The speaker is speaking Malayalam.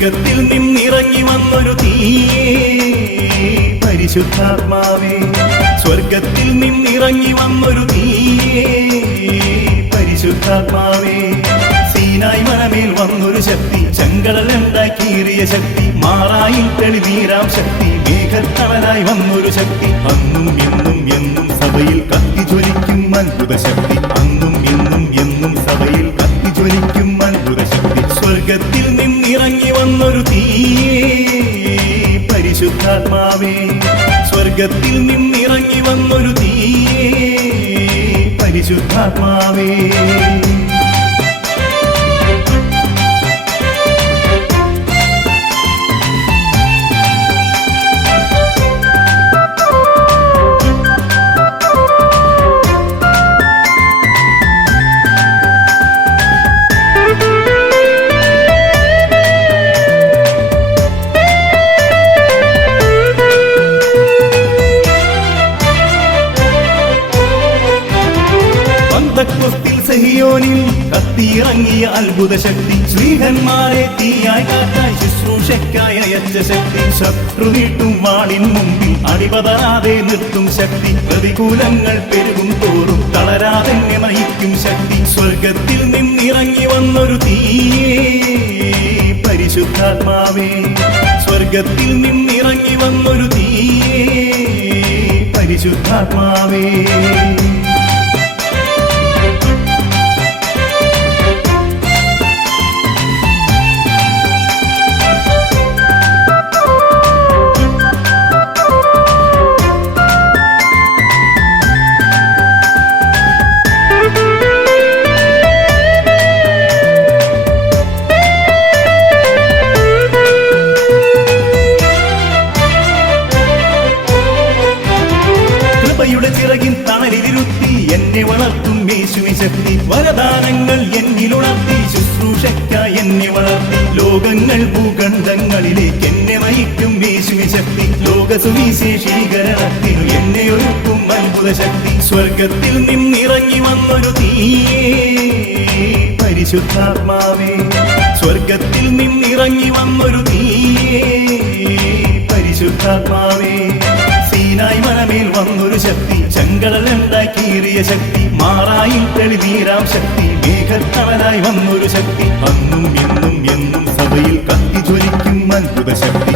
സ്വർഗത്തിൽ നിന്നിറങ്ങി വന്നൊരു തീയേ പരിശുദ്ധാത്മാവേ, സ്വർഗത്തിൽ നിന്നിറങ്ങി വന്നൊരു തീയേ പരിശുദ്ധാത്മാവേ. സീനായി മലമേൽ വന്നൊരു ശക്തി, ചെങ്കടൽ ഉണ്ടാക്കീറിയ ശക്തി, മാറായിൽ തെളിനീരാം ശക്തി, മേഘത്തവനായി വന്നൊരു ശക്തി, അന്നും എന്നും എന്നും സഭയിൽ കത്തിജ്വലിക്കും അത്ഭുത ശക്തി, അന്നും എന്നും എന്നും സഭയിൽ കത്തിജ്വലിക്കും അത്ഭുത ശക്തി. സ്വർഗത്തിൽ നിന്നിറങ്ങി വന്നൊരു തീയേ പരിശുദ്ധാത്മാവേ, സ്വർഗത്തിൽ നിന്നിറങ്ങി വന്നൊരു തീയേ പരിശുദ്ധാത്മാവേ. സിയോനിൽ കത്തിയിറങ്ങിയ അത്ഭുത ശക്തി, ശ്രീഹന്മാരെ തീയായി കാറ്റായി ശുശ്രൂഷയ്ക്കായി അയച്ച ശക്തി, ശത്രു നീട്ടും വാളിൻ മുമ്പിൽ അടിപതരാതെ നിർത്തും ശക്തി, പ്രതികൂലങ്ങൾ പെരുകും തോറും തളരാതെ നയിക്കും ശക്തി. സ്വർഗത്തിൽ നിന്നിറങ്ങി വന്നൊരു തീയേ പരിശുദ്ധാത്മാവേ, സ്വർഗത്തിൽ നിന്നിറങ്ങി വന്നൊരു തീയേ പരിശുദ്ധാത്മാവേ. ചിറകിൻ തണലിരുത്തി എന്നെ വളർത്തും യേശുവിൻ ശക്തി, വരദാനങ്ങൾ എന്നിലുണർത്തി ശുശ്രൂഷയ്ക്കായി എന്നെ വളർത്തി, ലോകങ്ങൾ ഭൂഖണ്ഡങ്ങളിലേക്ക് എന്നെ നയിക്കും യേശുവിൻ ശക്തി, ലോക സുവിശേഷീകരണത്തിനു എന്നെ ഒരുക്കും അത്ഭുത ശക്തി. സ്വർഗത്തിൽ നിന്നിറങ്ങി വന്നൊരു തീയേ പരിശുദ്ധാത്മാവേ, സ്വർഗത്തിൽ നിന്നിറങ്ങി വന്നൊരു തീയേ പരിശുദ്ധാത്മാവേ. സീനായി മലമേൽ വന്നൊരു ശക്തി, ചെങ്കടൽ ഉണ്ടാക്കീറിയ ശക്തി, മാറായിൽ തെളിനീരാം ശക്തി, മേഘത്തവനായി വന്നൊരു ശക്തി, അന്നും എന്നും എന്നും സഭയിൽ കത്തിജ്വലിക്കും അത്ഭുത ശക്തി.